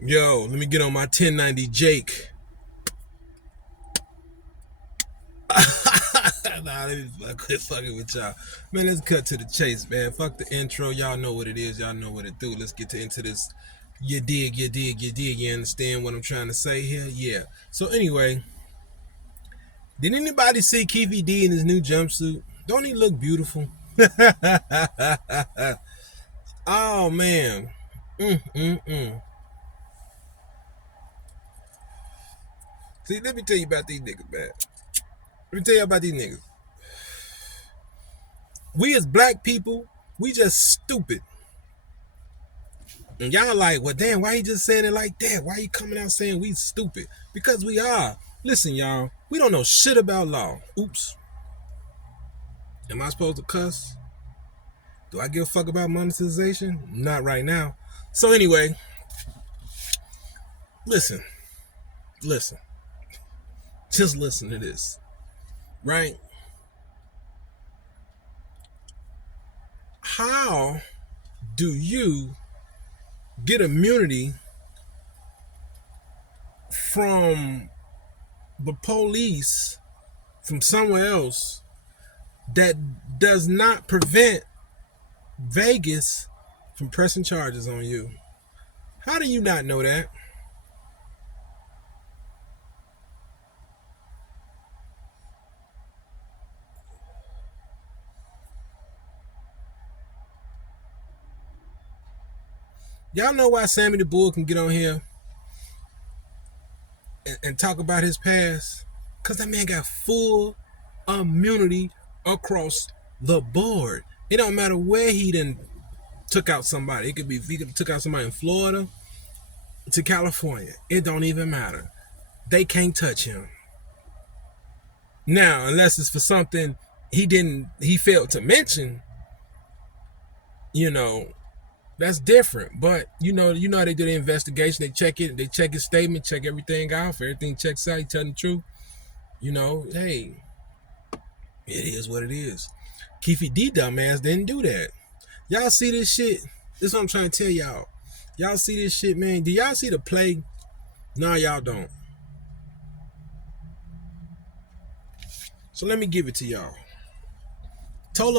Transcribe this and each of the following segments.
Yo, let me get on my 1090 Jake. Nah, let me quit fucking with y'all. Man, let's cut to the chase, man. Fuck the intro. Y'all know what it is. Y'all know what it do. Let's get into this. You dig, you dig, you dig. You understand what I'm trying to say here? Yeah. So anyway, did anybody see Keefe D in his new jumpsuit? Don't he look beautiful? Oh man. Mm. See, let me tell you about these niggas, man. Let me tell you about these niggas. We as black people, we just stupid. And y'all like, well, damn, why he just saying it like that? Why he coming out saying we stupid? Because we are. Listen, y'all, we don't know shit about law. Oops. Am I supposed to cuss? Do I give a fuck about monetization? Not right now. So anyway, listen. Just listen to this. Right? How do you get immunity from the police from somewhere else that does not prevent Vegas from pressing charges on you? How do you not know that? Y'all know why Sammy the Bull can get on here and talk about his past? Because that man got full immunity across the board. It don't matter where he done took out somebody. It could be, he could have took out somebody in Florida to California. It don't even matter. They can't touch him. Now, unless it's for something he failed to mention, you know, that's different. But you know how they do the investigation. They check it. They check his statement. Check everything out. If everything checks out, he telling the truth. You know, hey, it is what it is. Keefe D dumbass didn't do that. Y'all see this shit? This is what I'm trying to tell y'all. Y'all see this shit, man? Do y'all see the play? No, y'all don't. So let me give it to y'all.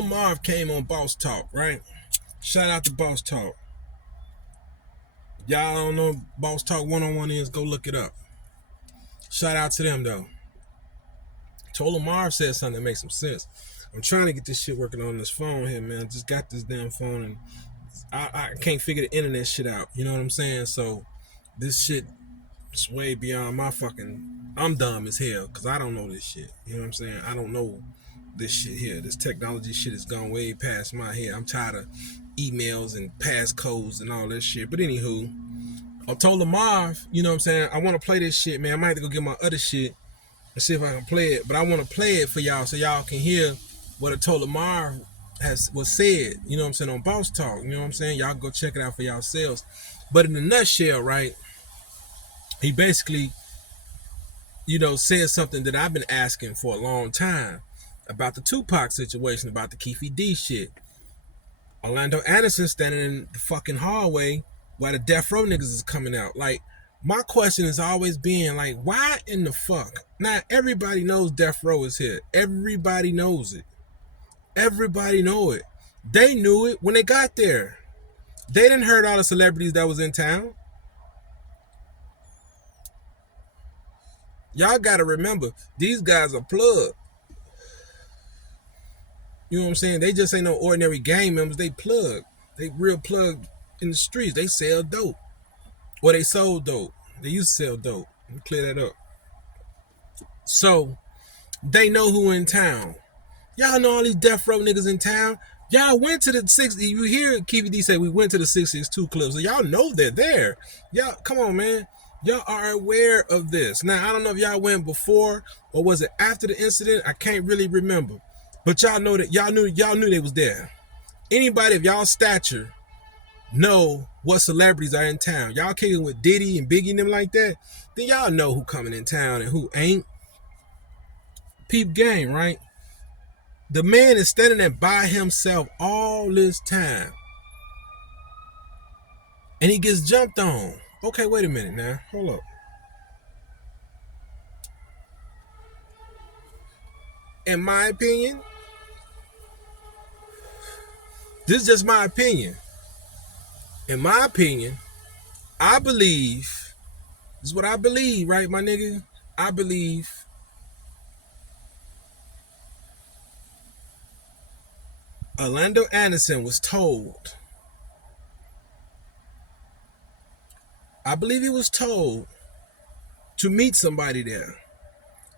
Marv came on Boss Talk, right? Shout out to Boss Talk. Y'all don't know Boss Talk 101 is, go look it up. Shout out to them though. Marv said something that makes some sense. I'm trying to get this shit working on this phone here, man. I just got this damn phone and I can't figure the internet shit out. You know what I'm saying? So this shit is way beyond my fucking. I'm dumb as hell because I don't know this shit. You know what I'm saying? I don't know this shit here. This technology shit has gone way past my head. I'm tired of emails and passcodes and all this shit. But anywho, I told Marv, you know what I'm saying? I want to play this shit, man. I might have to go get my other shit and see if I can play it. But I want to play it for y'all so y'all can hear what Ayatollah Marv was said, you know what I'm saying, on Boss Talk. You know what I'm saying? Y'all go check it out for yourselves. But in a nutshell, right, he basically, you know, said something that I've been asking for a long time about the Tupac situation, about the Keefe D shit. Orlando Anderson standing in the fucking hallway while the death row niggas is coming out. Like, my question has always been, like, why in the fuck? Now, everybody knows death row is here. Everybody knows it. Everybody know it. They knew it when they got there. They didn't heard all the celebrities that was in town. Y'all gotta remember, these guys are plugged. You know what I'm saying? They just ain't no ordinary gang members. They plugged. They real plugged in the streets. They sell dope. Or they sold dope. They used to sell dope. Let me clear that up. So, they know who in town. Y'all know all these death row niggas in town. Y'all went to the 60. You hear Keefe D say we went to the 662 club. So y'all know they're there. Y'all, come on, man. Y'all are aware of this. Now, I don't know if y'all went before or was it after the incident. I can't really remember. But y'all know that y'all knew they was there. Anybody of y'all stature know what celebrities are in town. Y'all kicking with Diddy and Biggie and them like that, then y'all know who coming in town and who ain't. Peep game, right? The man is standing there by himself all this time. And he gets jumped on. Okay, wait a minute now. Hold up. In my opinion, this is just my opinion. In my opinion, I believe, this is what I believe, right, my nigga? I believe Orlando Anderson was told, I believe he was told to meet somebody there.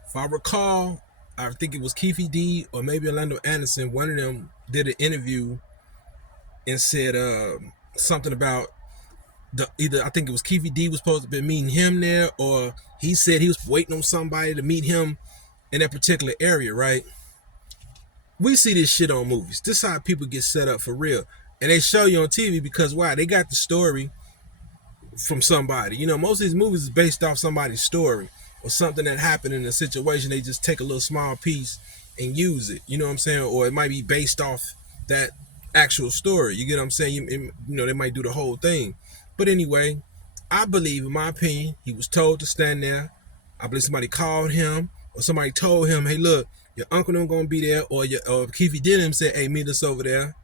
If I recall, I think it was Keefe D or maybe Orlando Anderson, one of them did an interview and said something about either I think it was Keefe D was supposed to be meeting him there, or he said he was waiting on somebody to meet him in that particular area, right? We see this shit on movies. This is how people get set up for real. And they show you on TV because why? They got the story from somebody. You know, most of these movies is based off somebody's story or something that happened in a situation. They just take a little small piece and use it. You know what I'm saying? Or it might be based off that actual story. You get what I'm saying? You know, they might do the whole thing. But anyway, I believe, in my opinion, he was told to stand there. I believe somebody called him or somebody told him, hey, look, your uncle don't gonna be there, or Keefe did him say, hey, meet us over there.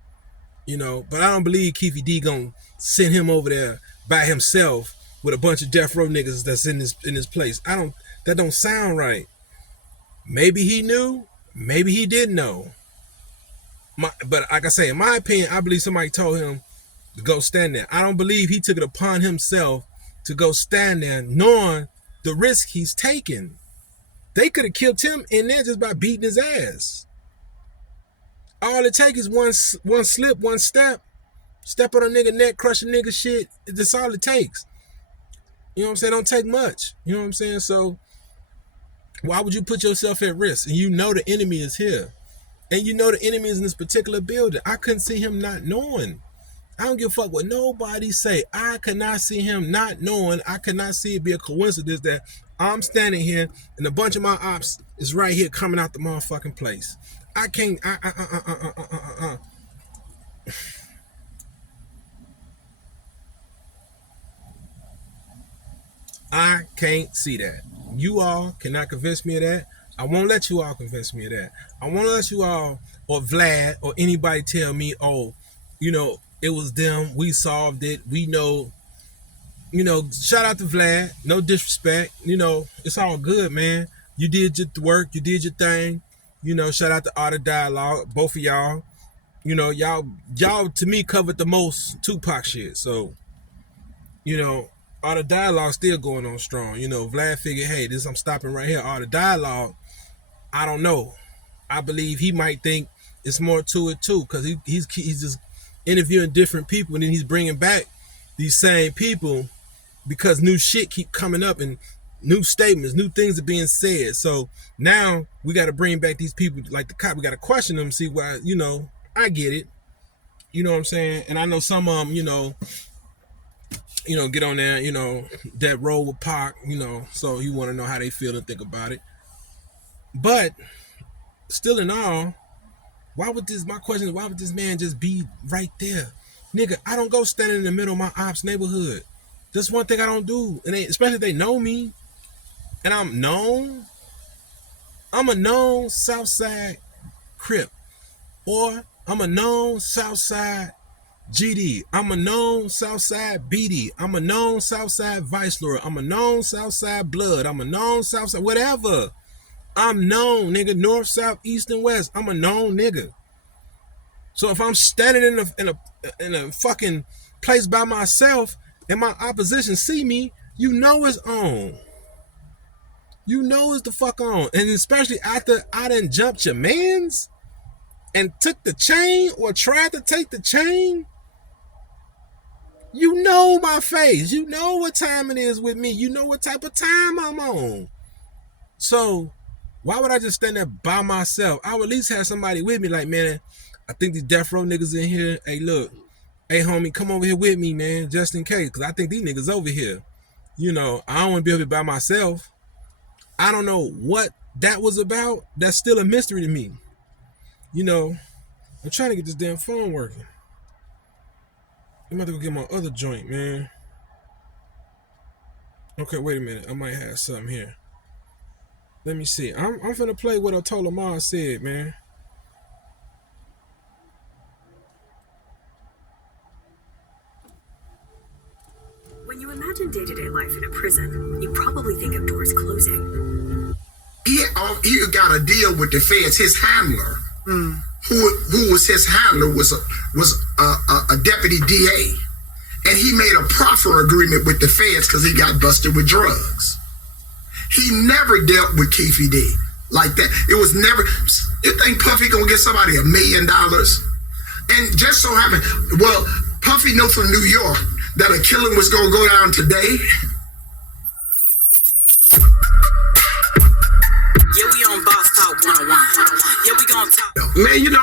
You know, but I don't believe Keefe D gonna send him over there by himself with a bunch of death row niggas that's in this place. That don't sound right. Maybe he knew, maybe he didn't know. But like I say, in my opinion, I believe somebody told him to go stand there. I don't believe he took it upon himself to go stand there knowing the risk he's taking. They could have killed him in there just by beating his ass. All it takes is one slip, one step on a nigga neck, crush a nigga shit. That's all it takes. You know what I'm saying? Don't take much. You know what I'm saying? So why would you put yourself at risk? And you know the enemy is here. And you know the enemy is in this particular building. I couldn't see him not knowing. I don't give a fuck what nobody say. I could not see him not knowing. I could not see it be a coincidence that I'm standing here and a bunch of my ops is right here coming out the motherfucking place. I can't. I can't see that. You all cannot convince me of that. I won't let you all convince me of that. I won't let you all or Vlad or anybody tell me, oh, you know, it was them. We solved it. We know. You know, shout out to Vlad. No disrespect. You know, it's all good, man. You did your work. You did your thing. You know, shout out to Art of Dialogue. Both of y'all. You know, y'all to me covered the most Tupac shit. So, you know, Art of Dialogue still going on strong. You know, Vlad figured, hey, I'm stopping right here. Art of Dialogue, I don't know. I believe he might think it's more to it too, because he's just interviewing different people and then he's bringing back these same people because new shit keep coming up and new statements, new things are being said. So now we got to bring back these people like the cop. We got to question them, see why. You know, I get it. You know what I'm saying? And I know some of them, you know, get on there, you know, that roll with Pac, you know, so you want to know how they feel and think about it. But still in all, my question is, why would this man just be right there? Nigga, I don't go standing in the middle of my ops neighborhood. That's one thing I don't do. And especially if they know me and I'm known. I'm a known Southside Crip. Or I'm a known Southside GD. I'm a known Southside BD. I'm a known Southside Vice Lord. I'm a known Southside Blood. I'm a known Southside whatever. I'm known, nigga. North, South, East, and West. I'm a known nigga. So if I'm standing in a fucking place by myself and my opposition see me, you know it's on. You know it's the fuck on. And especially after I done jumped your mans and took the chain or tried to take the chain, you know my face. You know what time it is with me. You know what type of time I'm on. So why would I just stand there by myself? I would at least have somebody with me like, man, I think these death row niggas in here. Hey, look. Hey, homie, come over here with me, man, just in case. Because I think these niggas over here. You know, I don't want to be over here by myself. I don't know what that was about. That's still a mystery to me. You know, I'm trying to get this damn phone working. I'm about to go get my other joint, man. Okay, wait a minute. I might have something here. Let me see. I'm finna play what Ayatollah Marv said, man. When you imagine day-to-day life in a prison, you probably think of doors closing. He got a deal with the feds. His handler, who was his handler, was a deputy DA, and he made a proffer agreement with the feds because he got busted with drugs. He never dealt with Keefe D like that. It was never. You think Puffy gonna get somebody $1 million? And just so happened, well, Puffy knew from New York that a killing was gonna go down today. Yeah, we on Boss Talk 101. Yeah, we gonna talk. Man, you know,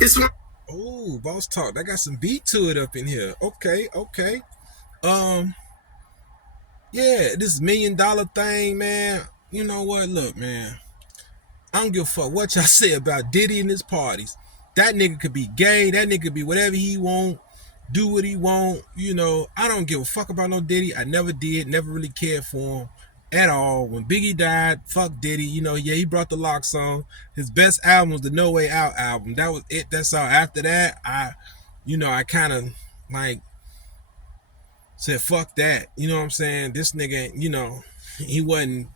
it's one. Oh, Boss Talk. That got some beat to it up in here. Okay. Yeah, this $1 million thing, man. You know what? Look, man. I don't give a fuck what y'all say about Diddy and his parties. That nigga could be gay. That nigga could be whatever he want. Do what he want. You know, I don't give a fuck about no Diddy. I never did. Never really cared for him at all. When Biggie died, fuck Diddy. You know, yeah, he brought the Lock song. His best album was the No Way Out album. That was it. That's all. After that, I kind of like said, fuck that. You know what I'm saying? This nigga, you know, he wasn't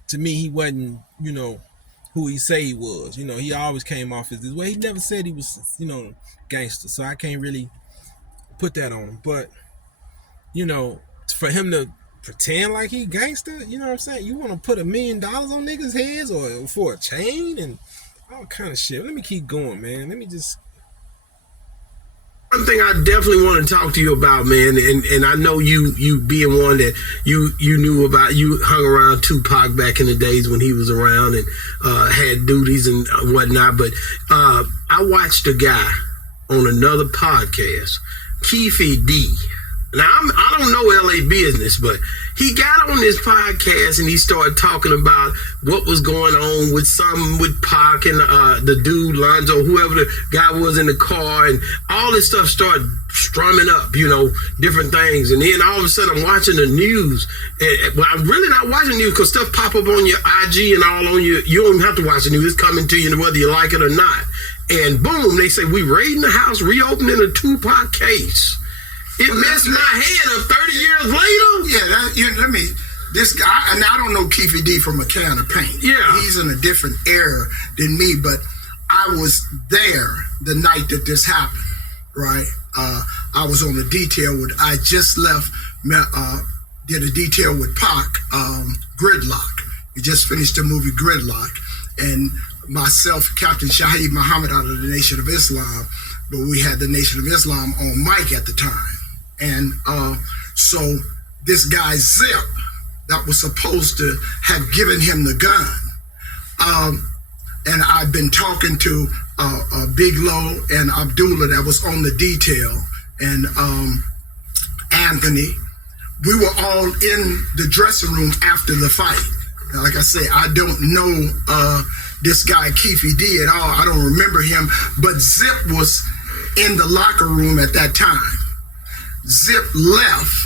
who he say he was. You know, he always came off as this way. He never said he was, gangster. So I can't really put that on him. But, for him to pretend like he gangster, you know what I'm saying? You want to put $1 million on niggas' heads or for a chain and all kind of shit. Let me keep going, man. Let me just. One thing I definitely want to talk to you about, man, and I know you being one that you knew about, you hung around Tupac back in the days when he was around and had duties and whatnot, but I watched a guy on another podcast, Keefe D. Now, I don't know LA business, but he got on this podcast and he started talking about what was going on with Pac and the dude, Lonzo, whoever the guy was in the car, and all this stuff started strumming up, different things. And then all of a sudden I'm watching the news. Well, I'm really not watching the news because stuff pop up on your IG and all on your, you don't even have to watch the news. It's coming to you whether you like it or not. And boom, they say, we raiding the house, reopening a Tupac case. It messed my head up 30 years later. Yeah, this guy, and I don't know Keefe D from a can of paint. Yeah. He's in a different era than me, but I was there the night that this happened, right? I was on the detail I just left, did a detail with Pac, Gridlock. We just finished the movie Gridlock. And myself, Captain Shaheed Muhammad out of the Nation of Islam, but we had the Nation of Islam on mic at the time. And so this guy Zip, that was supposed to have given him the gun. And I've been talking to Big Low and Abdullah that was on the detail, and Anthony. We were all in the dressing room after the fight. Like I say, I don't know this guy Keefe D at all. I don't remember him, but Zip was in the locker room at that time. Zip left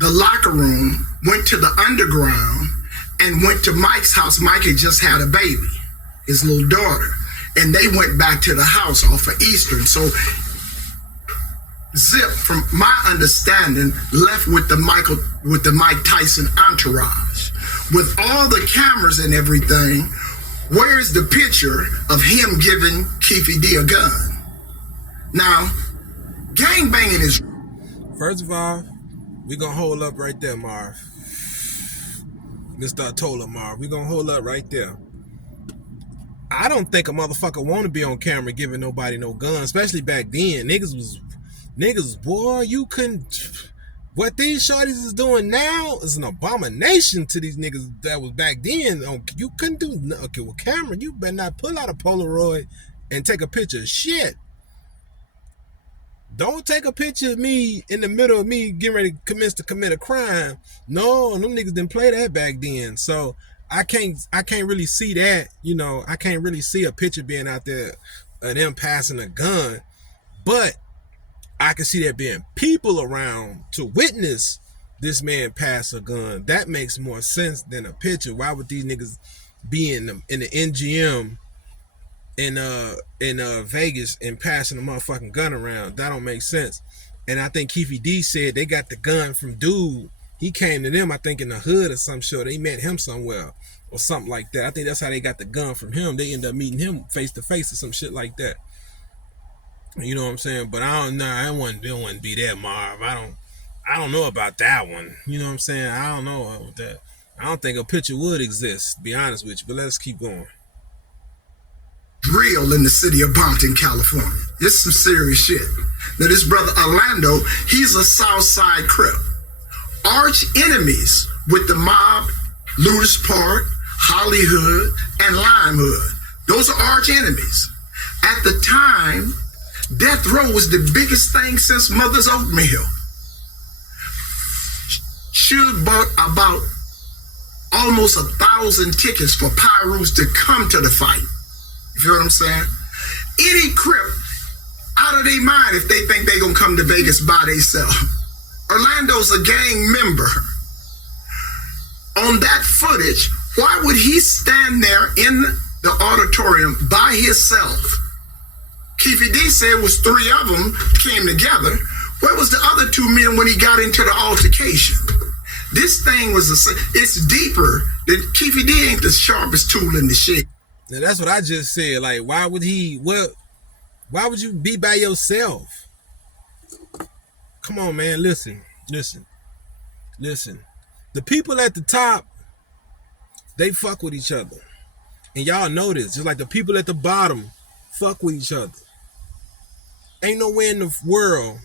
the locker room, went to the underground, and went to Mike's house. Mike had just had a baby, his little daughter, and they went back to the house off of Eastern. So Zip, from my understanding, left with the Mike Tyson entourage. With all the cameras and everything, where's the picture of him giving Keefe D a gun? Now, gangbanging is... First of all, we're going to hold up right there, Marv. Mr. Ayatollah Marv, we're going to hold up right there. I don't think a motherfucker want to be on camera giving nobody no gun, especially back then. Niggas, boy, you couldn't... What these shorties is doing now is an abomination to these niggas that was back then. You couldn't do... Okay, with camera, you better not pull out a Polaroid and take a picture of shit. Don't take a picture of me in the middle of me getting ready to commit a crime. No, them niggas didn't play that back then. So I can't really see that. I can't really see a picture being out there of them passing a gun. But I can see there being people around to witness this man pass a gun. That makes more sense than a picture. Why would these niggas be in the NGM in Vegas and passing a motherfucking gun around? That don't make sense. And I think Keefe D said they got the gun from dude. He came to them, I think, in the hood or some shit. They met him somewhere or something like that. I think that's how they got the gun from him. They ended up meeting him face to face or some shit like that. You know what I'm saying? But I don't know. It wouldn't be that, Marv. I don't know about that one. You know what I'm saying? I don't know about that. I don't think a picture would exist, to be honest with you. But let's keep going. Real in the city of Bompton, California. It's some serious shit. Now, this brother Orlando, he's a Southside Crip. Arch enemies with the mob, Ludus Park, Hollywood, and Lime Hood. Those are arch enemies. At the time, death row was the biggest thing since Mother's Oatmeal. Suge bought about almost 1,000 tickets for Pyrus to come to the fight. You feel what I'm saying? Any Crip out of their mind if they think they gonna come to Vegas by themselves. Orlando's a gang member. On that footage, why would he stand there in the auditorium by himself? Keefe D said it was 3 of them came together. Where was the other 2 men when he got into the altercation? This thing was it's deeper. Keefe D ain't the sharpest tool in the shed. Now that's what I just said. Like, why would you be by yourself? Come on, man. Listen. The people at the top, they fuck with each other. And y'all know this. Just like the people at the bottom fuck with each other. Ain't nowhere in the world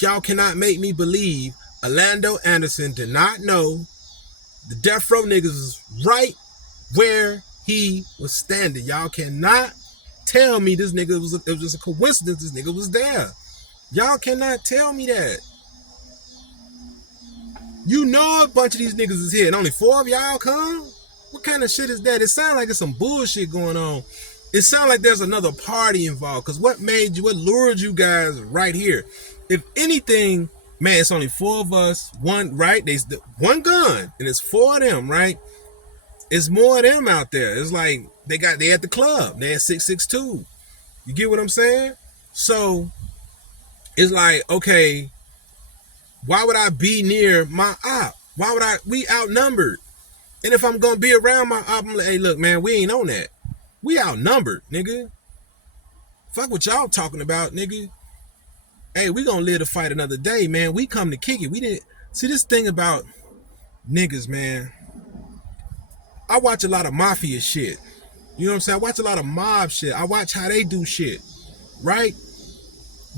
y'all cannot make me believe Orlando Anderson did not know the death row niggas was right where he was standing. Y'all cannot tell me this nigga it was just a coincidence this nigga was there. Y'all cannot tell me that. You know a bunch of these niggas is here and only 4 of y'all come? What kind of shit is that? It sounds like it's some bullshit going on. It sounds like there's another party involved. Because what lured you guys right here? If anything, man, it's only 4 of us. One, right? There's one gun. And it's 4 of them, right? It's more of them out there. It's like they at the club. They at 662. You get what I'm saying? So it's like, okay, why would I be near my op? Why would we outnumbered? And if I'm gonna be around my op, I'm like, hey, look, man, we ain't on that. We outnumbered, nigga. Fuck what y'all talking about, nigga. Hey, we gonna live to fight another day, man. We come to kick it. We didn't see this thing about niggas, man. I watch a lot of mafia shit. You know what I'm saying? I watch a lot of mob shit. I watch how they do shit, right?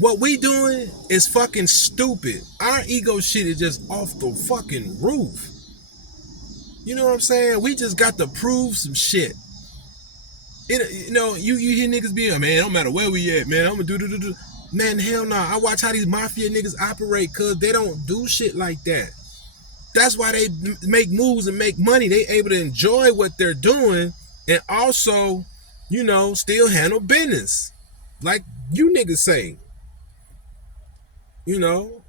What we doing is fucking stupid. Our ego shit is just off the fucking roof. You know what I'm saying? We just got to prove some shit. You know, you hear niggas being, man, don't matter where we at, man, I'm gonna do. Man, hell no. I watch how these mafia niggas operate because they don't do shit like that. That's why they make moves and make money. They able to enjoy what they're doing and also, you know, still handle business. Like you niggas say. You know,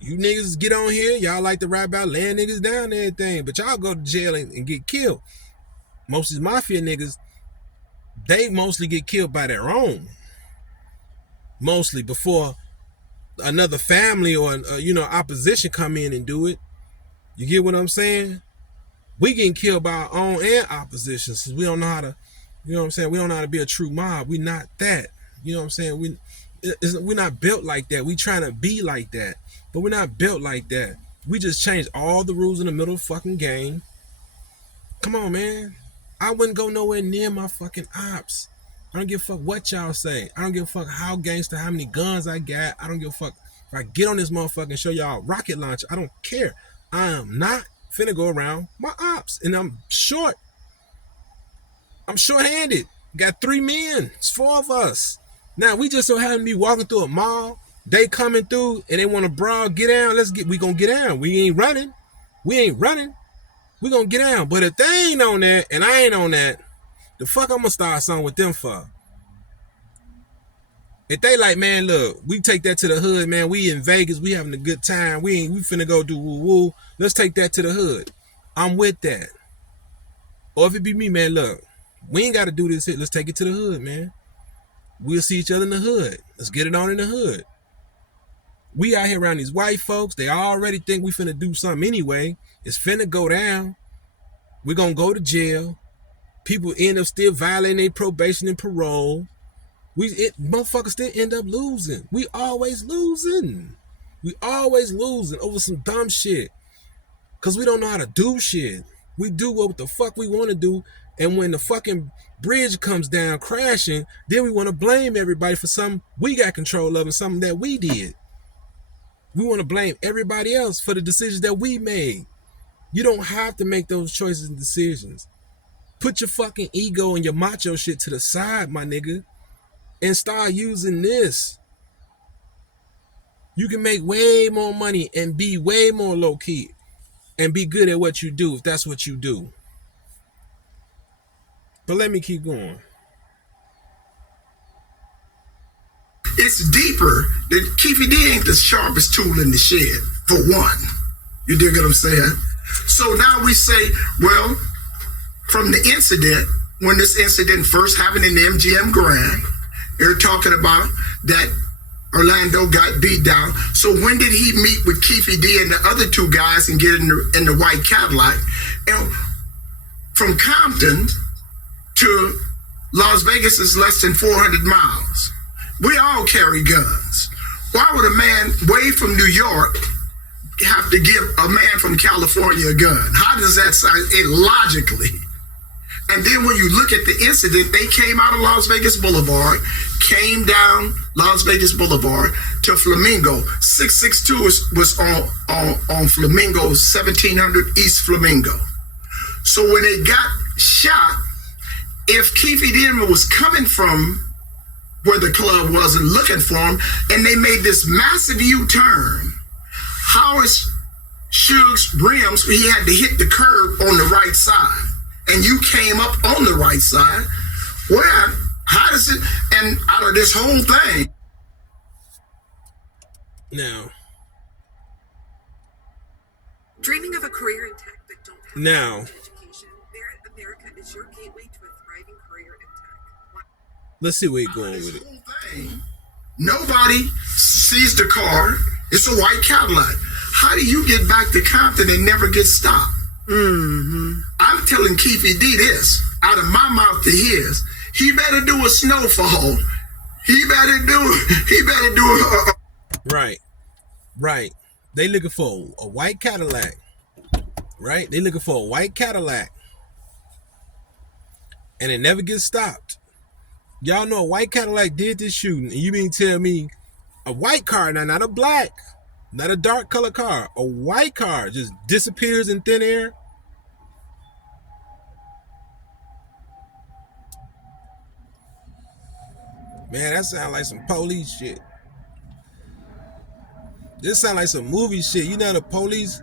you niggas get on here, y'all like to rap about laying niggas down and everything, but y'all go to jail and get killed. Most of these mafia niggas, they mostly get killed by their own. Mostly before another family or, you know, opposition come in and do it. You get what I'm saying? We getting killed by our own and opposition, so we don't know how to, you know what I'm saying? We don't know how to be a true mob. We not that. You know what I'm saying? We're not built like that. We trying to be like that, but we're not built like that. We just changed all the rules in the middle of the fucking game. Come on, man. I wouldn't go nowhere near my fucking ops. I don't give a fuck what y'all say. I don't give a fuck how gangster, how many guns I got. I don't give a fuck if I get on this motherfucker and show y'all a rocket launcher. I don't care. I am not finna go around my ops. And I'm short. I'm short-handed. Got 3 men. It's 4 of us. Now, we just so happen to be walking through a mall. They coming through and they want to brawl. Get down. We gonna get down. We ain't running. We gonna get down. But if they ain't on that and I ain't on that, the fuck I'm gonna start something with them for? If they like, man, look, we take that to the hood, man. We in Vegas, we having a good time. We finna go do woo woo. Let's take that to the hood. I'm with that. Or if it be me, man, look, we ain't got to do this here. Let's take it to the hood, man. We'll see each other in the hood. Let's get it on in the hood. We out here around these white folks. They already think we finna do something anyway. It's finna go down. We're gonna go to jail. People end up still violating their probation and parole. Motherfuckers still end up losing. We always losing. We always losing over some dumb shit. Cause we don't know how to do shit. We do what the fuck we want to do. And when the fucking bridge comes down crashing, then we want to blame everybody for something we got control of and something that we did. We want to blame everybody else for the decisions that we made. You don't have to make those choices and decisions. Put your fucking ego and your macho shit to the side, my nigga, and start using this. You can make way more money and be way more low-key and be good at what you do if that's what you do. But let me keep going. It's deeper. That Keefe D ain't the sharpest tool in the shed, for one. You dig what I'm saying? So now we say, well, from the incident, when this incident first happened in the MGM Grand, they're talking about that Orlando got beat down. So when did he meet with Keefe D and the other two guys and get in the white Cadillac? And from Compton to Las Vegas is less than 400 miles. We all carry guns. Why would a man way from New York have to give a man from California a gun? How does that sound illogically? And then when you look at the incident, they came out of Las Vegas Boulevard, came down Las Vegas Boulevard to Flamingo. 662 was on Flamingo, 1700 East Flamingo. So when they got shot, if Keefe D was coming from where the club was and looking for him, and they made this massive U-turn, how is Suge's rims, he had to hit the curb on the right side, and you came up on the right side? Well, how does it, and out of this whole thing. Now. Dreaming of a career in tech but don't have Now. education, America is your gateway to a thriving career in tech. Let's see where you're going with it. Nobody sees the car. It's a white Cadillac. How do you get back to Compton and never get stopped? I'm telling Keefe D this, out of my mouth to his. He better do a snowfall. He better do Right. They looking for a white Cadillac. Right? They looking for a white Cadillac. And it never gets stopped. Y'all know a white Cadillac did this shooting, and you mean tell me a white car, now not a black, not a dark color car, a white car just disappears in thin air? Man, that sounds like some police shit. This sounds like some movie shit. You know the police,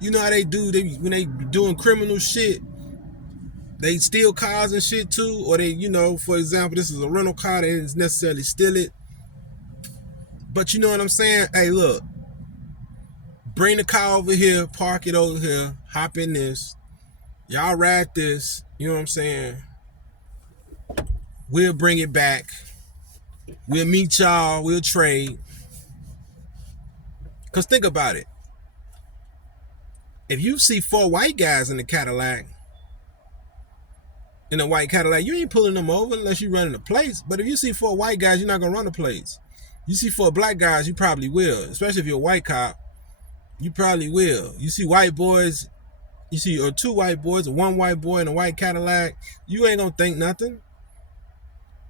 you know how they do, when they doing criminal shit, they steal cars and shit too, or they, you know, for example, this is a rental car, they didn't necessarily steal it. But you know what I'm saying? Hey, look, bring the car over here, park it over here, hop in this, y'all ride this, you know what I'm saying? We'll bring it back. We'll meet y'all, we'll trade. Because think about it. If you see 4 white guys in the Cadillac, in a white Cadillac, you ain't pulling them over unless you running the plates. But if you see 4 white guys, you're not gonna run the plates. You see 4 black guys, you probably will. Especially if you're a white cop, you probably will. You see white boys, you see 2 white boys, or 1 white boy in a white Cadillac, you ain't gonna think nothing.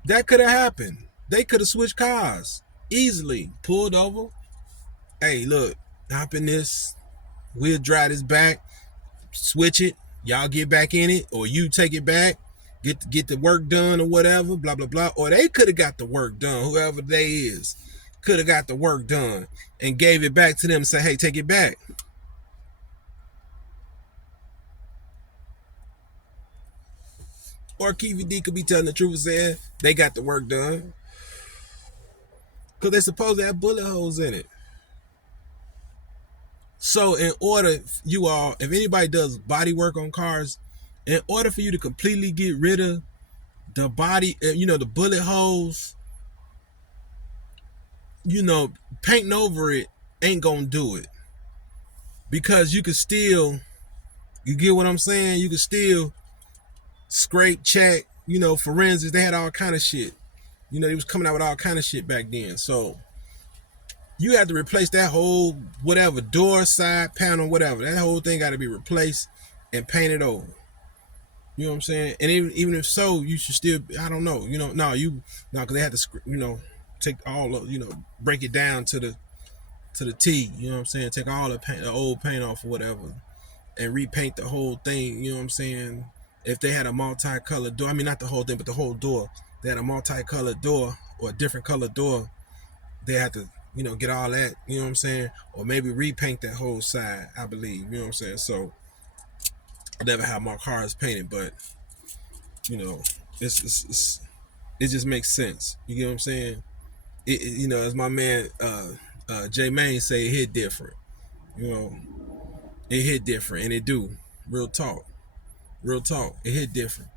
That could have happened. They could have switched cars easily, pulled over. Hey, look, hop in this. We'll drive this back, switch it. Y'all get back in it, or you take it back. Get the work done or whatever, blah, blah, blah. Or they could have got the work done, whoever they is, could have got the work done and gave it back to them and say, hey, take it back. Or Keefe D could be telling the truth and saying they got the work done. Because they supposed to have bullet holes in it. So in order, you all, if anybody does body work on cars, in order for you to completely get rid of the body, the bullet holes, painting over it ain't gonna do it. Because you can still, you get what I'm saying? You can still scrape, check, forensics. They had all kind of shit. They was coming out with all kind of shit back then. So you have to replace that whole whatever, door, side panel, whatever. That whole thing got to be replaced and painted over. You know what I'm saying? And even if so, you should still, I don't know, because they had to, take all of, break it down to the T. You know what I'm saying? Take all the old paint off or whatever, and repaint the whole thing. You know what I'm saying? If they had a multicolored door, I mean not the whole thing, but the whole door. They had a multicolored door or a different colored door. They had to, get all that. You know what I'm saying? Or maybe repaint that whole side. I believe. You know what I'm saying? So I never had my cars painted, but it just makes sense. You get what I'm saying? As my man J Main say, it hit different. It hit different, and it do. Real talk. It hit different.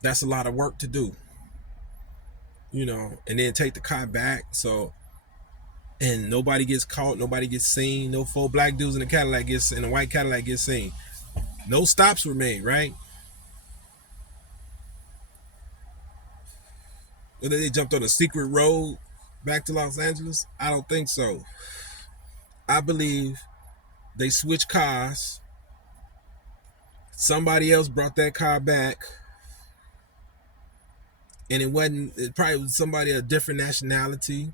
That's a lot of work to do. And then take the car back. So, and nobody gets caught, nobody gets seen. No 4 black dudes in a white Cadillac gets seen. No stops were made, right? Whether they jumped on a secret road back to Los Angeles, I don't think so. I believe they switched cars. Somebody else brought that car back. And it probably was somebody of a different nationality.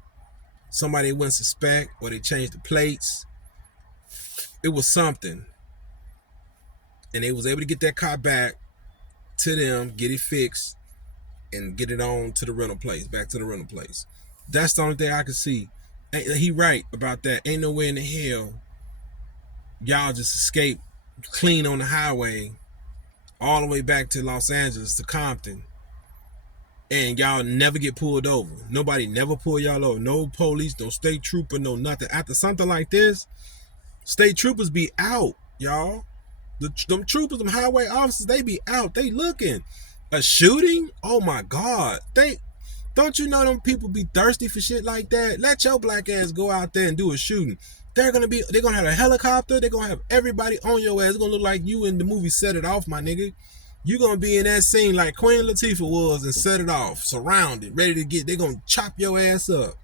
Somebody they wouldn't suspect, or they changed the plates. It was something. And they was able to get that car back to them, get it fixed, and get it on to the rental place, back to the rental place. That's the only thing I can see. He right about that. Ain't nowhere in the hell y'all just escape clean on the highway all the way back to Los Angeles, to Compton, and y'all never get pulled over. Nobody never pull y'all over. No police, no state trooper, no nothing. After something like this, state troopers be out, y'all. Them troopers, them highway officers, they be out. They looking. A shooting? Oh my God. Don't you know them people be thirsty for shit like that? Let your black ass go out there and do a shooting. They're gonna have a helicopter. They're gonna have everybody on your ass. It's gonna look like you in the movie Set It Off, my nigga. You're gonna be in that scene like Queen Latifah was and Set It Off, surrounded, ready to get. They're gonna chop your ass up.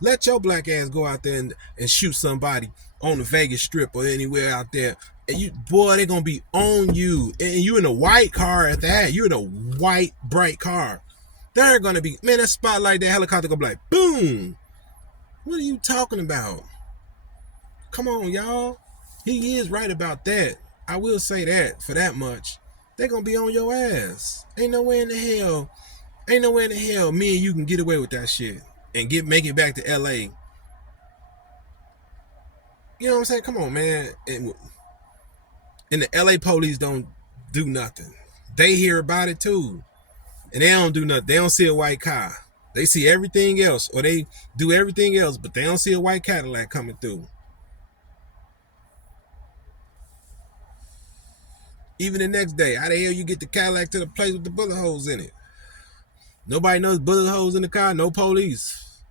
Let your black ass go out there and shoot somebody on the Vegas Strip or anywhere out there. And they're gonna be on you. And you in a white car at that. You in a white, bright car. They're gonna be, man, that spotlight, that helicopter gonna be like, boom. What are you talking about? Come on, y'all. He is right about that. I will say that for that much. They're gonna be on your ass. Ain't nowhere in the hell me and you can get away with that shit and make it back to LA. You know what I'm saying? Come on, man. And the LA police don't do nothing. They hear about it too. And they don't do nothing. They don't see a white car. They see everything else, or they do everything else, but they don't see a white Cadillac coming through. Even the next day, how the hell you get the Cadillac to the place with the bullet holes in it? Nobody knows bullet holes in the car, no police.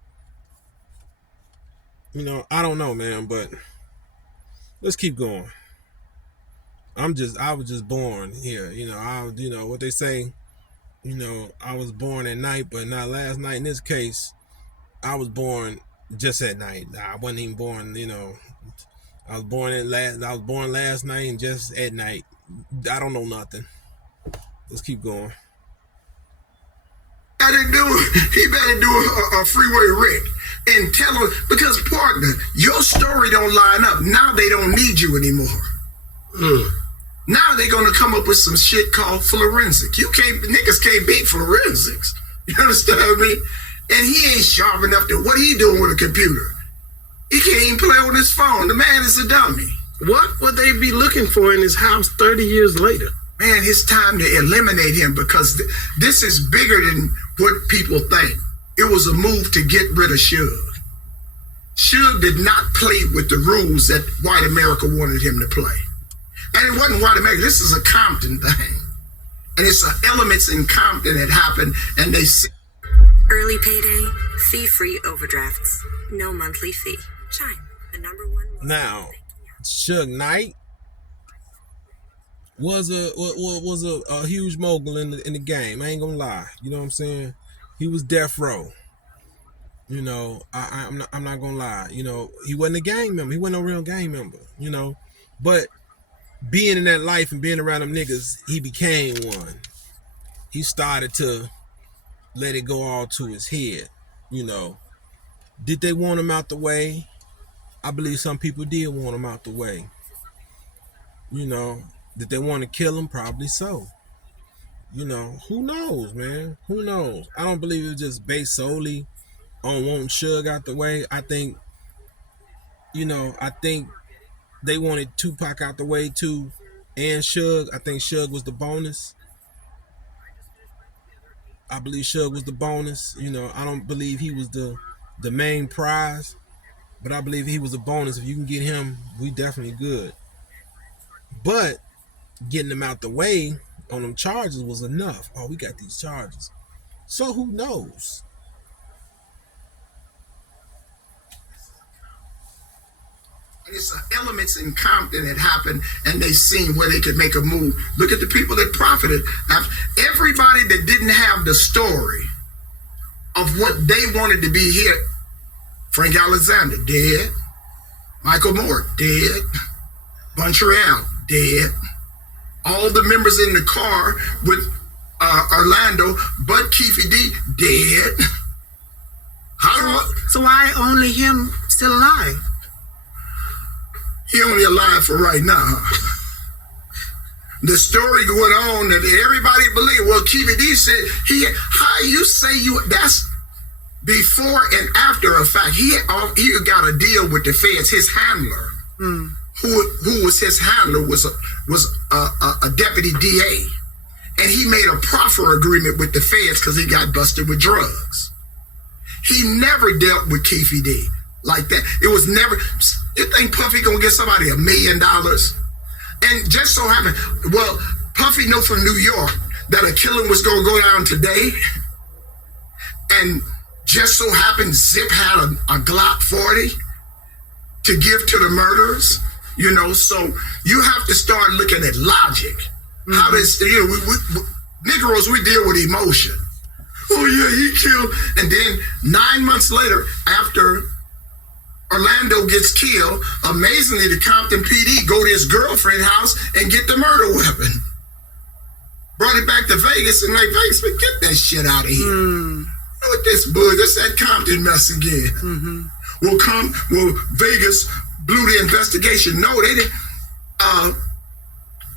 I don't know, man, but let's keep going. I was just born here. What they say, I was born at night, but not last night. In this case, I was born just at night. I wasn't even born, I was born last night and just at night. I don't know nothing. Let's keep going. He better do a freeway Rick and tell him, because partner, your story don't line up. Now they don't need you anymore. Now they're gonna come up with some shit called forensic. Niggas can't beat forensics. You understand me? And he ain't sharp enough to what he doing with a computer. He can't even play on his phone. The man is a dummy. What would they be looking for in his house 30 years later? Man, it's time to eliminate him, because this is bigger than what people think. It was a move to get rid of Suge. Suge did not play with the rules that white America wanted him to play. And it wasn't white America. This is a Compton thing. And it's elements in Compton that happened, and they see. Early payday, fee-free overdrafts, no monthly fee. Chime, the #1. Now, Suge Knight was a huge mogul in the game. I ain't gonna lie. You know what I'm saying? He was death row. You know, I'm not gonna lie. You know, he wasn't a gang member. He wasn't no real gang member. You know, but being in that life and being around them niggas, he became one. He started to let it go all to his head. You know, did they want him out the way? I believe some people did want him out the way. You know, did they want to kill him? Probably so. You know, who knows, man? Who knows? I don't believe it was just based solely on wanting Suge out the way. I think, you know, they wanted Tupac out the way too, and Suge. I think Suge was the bonus. I believe Suge was the bonus. You know, I don't believe he was the main prize, but I believe he was a bonus. If you can get him, we definitely good. But getting him out the way on them charges was enough. Oh, we got these charges. So who knows? It's elements in Compton that happened, and they seen where they could make a move. Look at the people that profited. Everybody that didn't have the story of what they wanted to be here. Frank Alexander, dead. Michael Moore, dead. Buncherell, dead. All the members in the car with Orlando, but Keefe D, dead. So why only him still alive? He only alive for right now. The story going on that everybody believed. Well, Keefe D said how you say that's before and after a fact. He got a deal with the feds. His handler, who was his handler, was a deputy DA, and he made a proffer agreement with the feds because he got busted with drugs. He never dealt with Keefe D like that. It was never. You think Puffy gonna get somebody $1 million? And just so happened, well, Puffy knew from New York that a killing was gonna go down today, and just so happened Zip had a Glock 40 to give to the murderers. You know, so you have to start looking at logic. How this, you know, we Negroes, we deal with emotion. Oh yeah, he killed, and then 9 months later, after Orlando gets killed, amazingly, the Compton PD go to his girlfriend's house and get the murder weapon. Brought it back to Vegas, and like, Vegas, get that shit out of here. What this bull? This that Compton mess again. Well, Vegas blew the investigation. No, they didn't.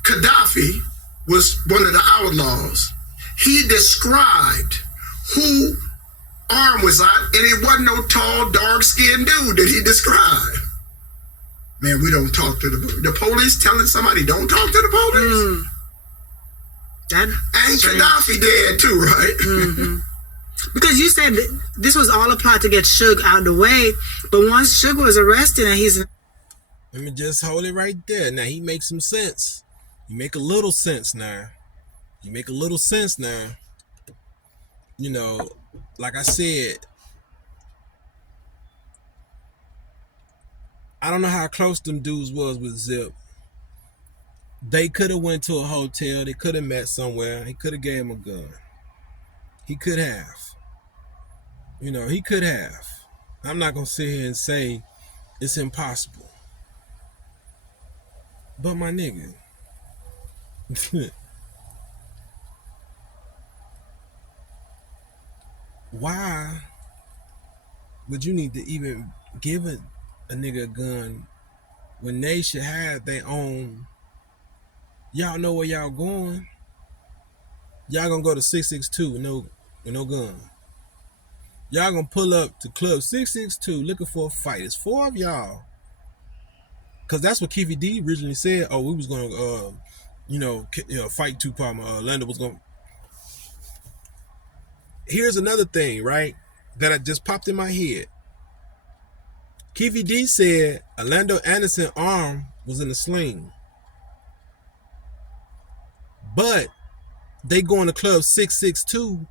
Gaddafi was one of the outlaws. He described who arm was out, and it wasn't no tall, dark-skinned dude that he described. Man, we don't talk to the police. Telling somebody don't talk to the police. And Gaddafi dead too, right? Because you said this was all a plot to get Suge out of the way, but once Suge was arrested and he's... Let me just hold it right there. Now, he makes some sense. You make a little sense now. You make a little sense now. You know, like I said, I don't know how close them dudes was with Zip. They could have went to a hotel. They could have met somewhere. He could have gave him a gun. He could have. You know, he could have. I'm not going to sit here and say it's impossible. But my nigga, why would you need to even give a nigga a gun when they should have their own? Y'all know where y'all going. Y'all gonna go to 662 with no gun. Y'all gonna pull up to club 662 looking for a fight. It's 4 of y'all. Cause that's what Keefe D originally said. Oh, we was gonna fight Tupac. Orlando was gonna. Here's another thing, right? that just popped in my head. Keefe D said Orlando Anderson's arm was in a sling. But they going to Club 662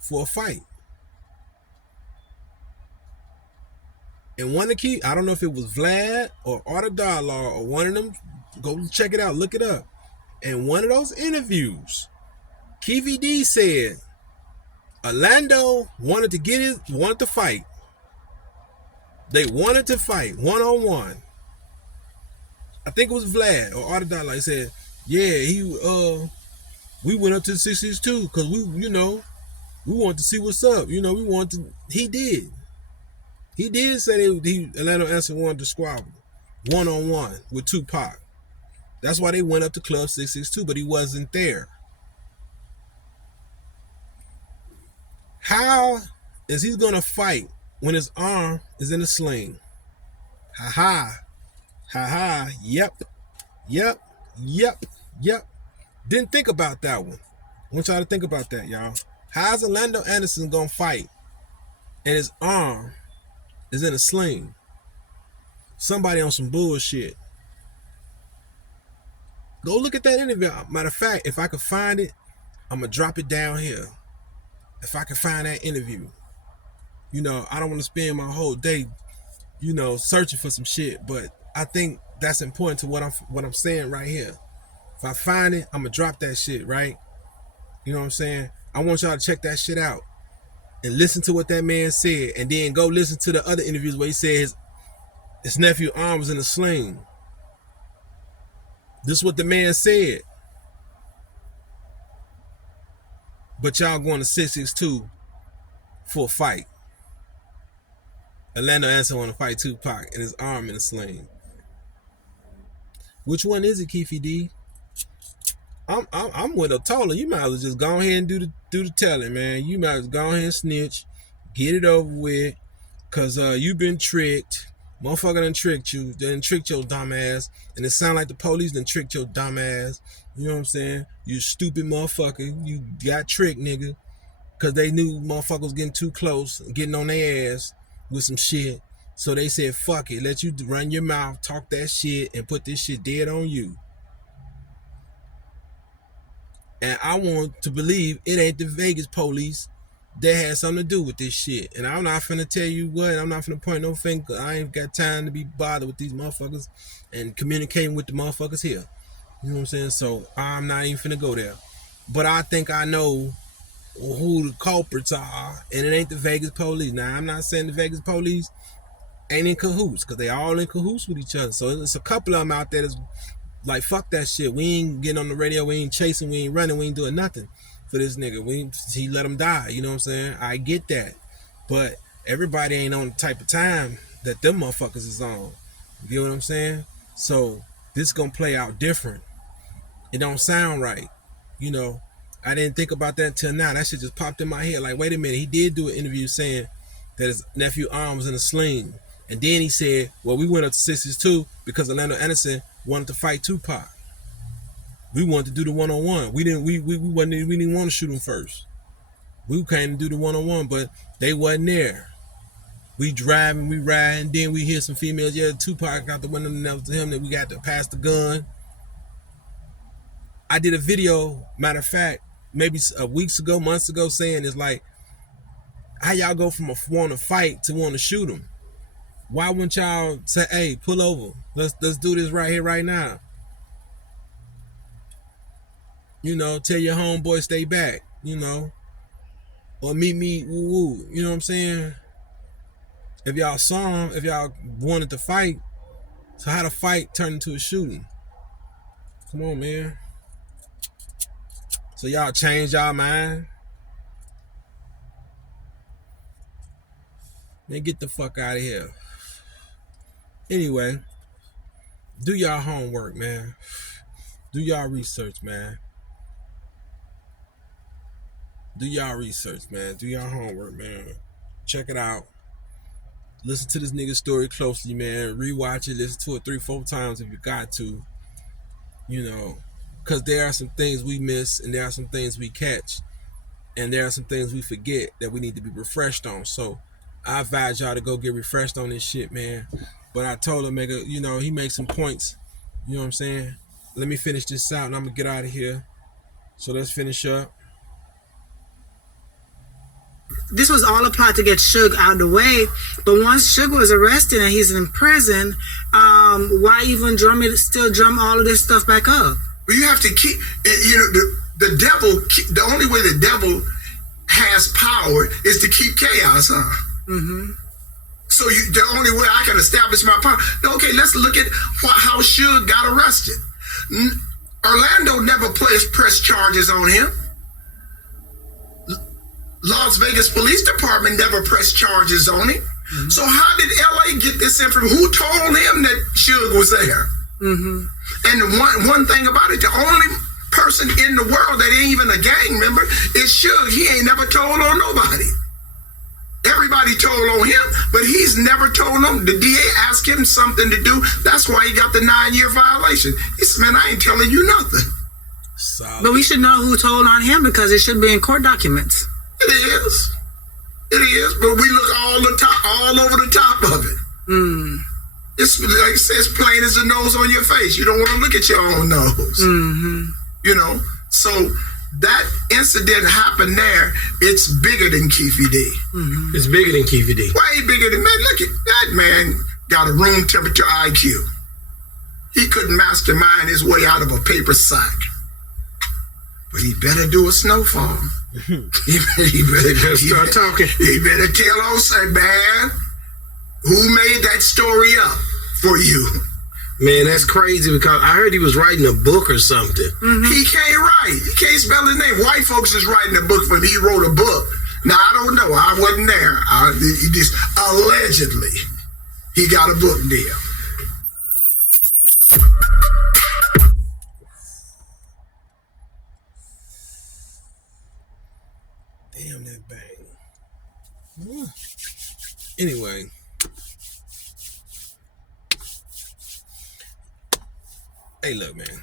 for a fight. And one of the key, I don't know if it was Vlad or Ayatollah or one of them, go check it out, look it up. And one of those interviews, Keefe D said Orlando wanted to fight. They wanted to fight one-on-one. I think it was Vlad or Ayatollah. He said, yeah, we went up to the 662 because we wanted to see what's up. He did. He did say Orlando Anderson wanted to squabble one-on-one with Tupac. That's why they went up to Club 662, but he wasn't there. How is he going to fight when his arm is in a sling? Ha ha, yep. Didn't think about that one. I want y'all to think about that, y'all. How's Orlando Anderson going to fight and his arm is in a sling? Somebody on some bullshit. Go look at that interview. Matter of fact, if I could find it, I'm going to drop it down here. If I can find that interview. I don't want to spend my whole day, searching for some shit, but I think that's important to what I'm saying right here. If I find it, I'm going to drop that shit, right? You know what I'm saying? I want y'all to check that shit out and listen to what that man said, and then go listen to the other interviews where he says his nephew's arm was in a sling. This is what the man said. But y'all going to 662 for a fight. Orlando Anderson want to fight Tupac and his arm in a sling. Which one is it, Keefe D? I'm with Ayatollah. You might as well just go ahead and do the telling, man. You might as well go ahead and snitch, get it over with, cause you've been tricked. Motherfucker done tricked you. They done tricked your dumb ass, and it sound like the police done tricked your dumb ass. You know what I'm saying? You stupid motherfucker. You got tricked, nigga, cause they knew motherfuckers was getting too close, getting on their ass with some shit. So they said, fuck it, let you run your mouth, talk that shit, and put this shit dead on you. And I want to believe it ain't the Vegas police that had something to do with this shit. And I'm not finna tell you what, I'm not finna point no finger. I ain't got time to be bothered with these motherfuckers and communicating with the motherfuckers here. You know what I'm saying? So I'm not even finna go there. But I think I know who the culprits are, and it ain't the Vegas police. Now, I'm not saying the Vegas police ain't in cahoots, because they all in cahoots with each other. So it's a couple of them out there that's like, fuck that shit. We ain't getting on the radio. We ain't chasing. We ain't running. We ain't doing nothing for this nigga. He let him die. You know what I'm saying? I get that. But everybody ain't on the type of time that them motherfuckers is on. You know what I'm saying? So this is going to play out different. It don't sound right. I didn't think about that until now. That shit just popped in my head. Like, wait a minute. He did do an interview saying that his nephew's arm was in a sling. And then he said, well, we went up to 662 because Orlando Anderson wanted to fight Tupac. We wanted to do the one-on-one. We didn't want to shoot him first. We came to do the one-on-one, but they wasn't there. We driving, we riding, then we hear some females, yeah, Tupac got the window, and that was to him that we got to pass the gun. I did a video, matter of fact, maybe months ago, saying it's like, how y'all go from a want to fight to want to shoot him? Why wouldn't y'all say, hey, pull over. Let's do this right here, right now. Tell your homeboy stay back, or meet me, woo-woo. You know what I'm saying? If y'all saw him, if y'all wanted to fight, so how the fight turned into a shooting? Come on, man. So y'all changed y'all mind? Man, get the fuck out of here. Anyway, do y'all homework, man. Do y'all research, man. Do y'all research, man. Do y'all homework, man. Check it out. Listen to this nigga's story closely, man. Rewatch it. Listen to it 3-4 times if you got to. Because there are some things we miss and there are some things we catch. And there are some things we forget that we need to be refreshed on. So I advise y'all to go get refreshed on this shit, man. But I told him, he made some points. You know what I'm saying? Let me finish this out and I'm gonna get out of here. So let's finish up. This was all a plot to get Suge out of the way. But once Suge was arrested and he's in prison, why even still drum all of this stuff back up? But you have to keep, the devil, the only way the devil has power is to keep chaos, huh? Mm-hmm. So the only way I can establish my power. Okay, let's look at how Suge got arrested. Orlando never pressed charges on him. Las Vegas Police Department never pressed charges on him. Mm-hmm. So how did LA get this information? Who told him that Suge was there? Mm-hmm. And one thing about it, the only person in the world that ain't even a gang member is Suge. He ain't never told on nobody. Everybody told on him, but he's never told them. The DA asked him something to do. That's why he got the 9-year violation. He said, man, I ain't telling you nothing. Solid. But we should know who told on him because it should be in court documents. It is. It is, but we look all over the top of it. Mm. It's like it's plain as the nose on your face. You don't want to look at your own nose. Mm-hmm. So that incident happened there. It's bigger than Keefe D. Mm-hmm. It's bigger than Keefe D. Way bigger than, man. Look at that man. Got a room temperature IQ. He couldn't mastermind his way out of a paper sack. But he better do a snowfall. he better start talking. He better tell on, say, man, who made that story up for you? Man, that's crazy because I heard he was writing a book or something. Mm-hmm. He can't write. He can't spell his name. White folks is writing a book for him. He wrote a book. Now, I don't know. I wasn't there. He just allegedly, he got a book deal. Damn, that bang. Anyway. Hey, look, man.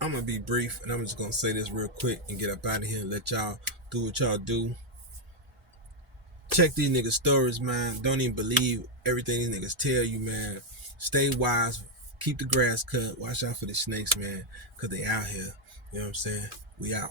I'm going to be brief, and I'm just going to say this real quick and get up out of here and let y'all do what y'all do. Check these niggas' stories, man. Don't even believe everything these niggas tell you, man. Stay wise. Keep the grass cut. Watch out for the snakes, man, because they out here. You know what I'm saying? We out.